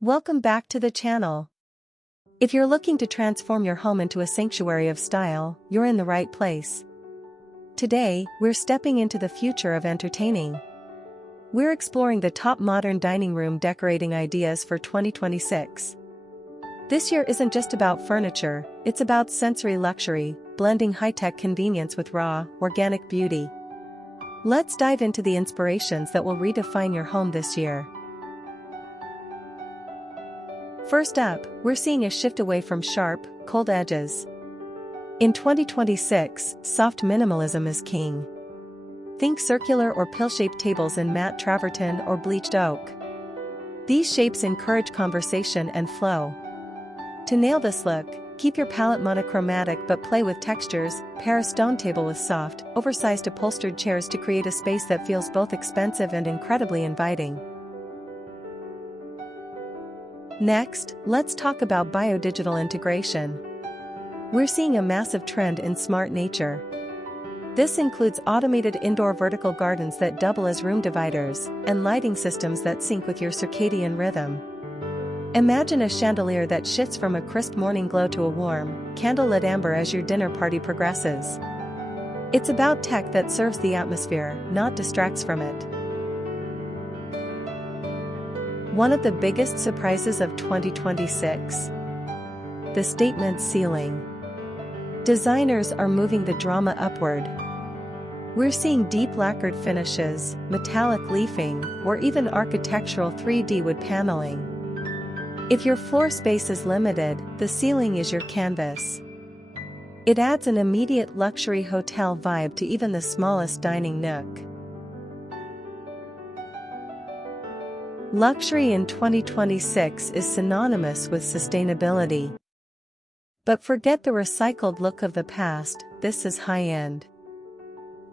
Welcome back to the channel. If you're looking to transform your home into a sanctuary of style, you're in the right place. Today, we're stepping into the future of entertaining. We're exploring the top modern dining room decorating ideas for 2026. This year isn't just about furniture, it's about sensory luxury, blending high-tech convenience with raw, organic beauty. Let's dive into the inspirations that will redefine your home this year. First up, we're seeing a shift away from sharp, cold edges. In 2026, soft minimalism is king. Think circular or pill-shaped tables in matte travertine or bleached oak. These shapes encourage conversation and flow. To nail this look, keep your palette monochromatic but play with textures. Pair a stone table with soft, oversized upholstered chairs to create a space that feels both expensive and incredibly inviting. Next, let's talk about biodigital integration. We're seeing a massive trend in smart nature. This includes automated indoor vertical gardens that double as room dividers, and lighting systems that sync with your circadian rhythm. Imagine a chandelier that shifts from a crisp morning glow to a warm, candlelit amber as your dinner party progresses. It's about tech that serves the atmosphere, not distracts from it. One of the biggest surprises of 2026? The statement ceiling. Designers are moving the drama upward. We're seeing deep lacquered finishes, metallic leafing, or even architectural 3D wood paneling. If your floor space is limited, the ceiling is your canvas. It adds an immediate luxury hotel vibe to even the smallest dining nook. Luxury in 2026 is synonymous with sustainability. But forget the recycled look of the past, this is high-end.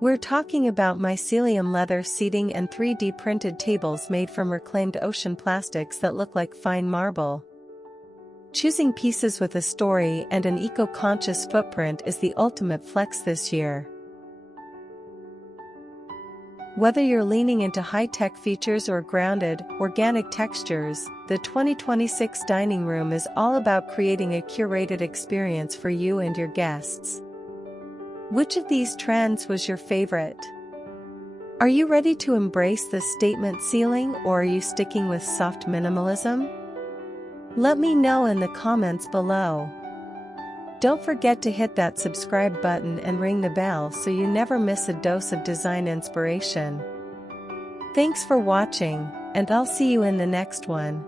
We're talking about mycelium leather seating and 3D printed tables made from reclaimed ocean plastics that look like fine marble. Choosing pieces with a story and an eco-conscious footprint is the ultimate flex this year. Whether you're leaning into high-tech features or grounded, organic textures, the 2026 dining room is all about creating a curated experience for you and your guests. Which of these trends was your favorite? Are you ready to embrace the statement ceiling, or are you sticking with soft minimalism? Let me know in the comments below. Don't forget to hit that subscribe button and ring the bell so you never miss a dose of design inspiration. Thanks for watching, and I'll see you in the next one.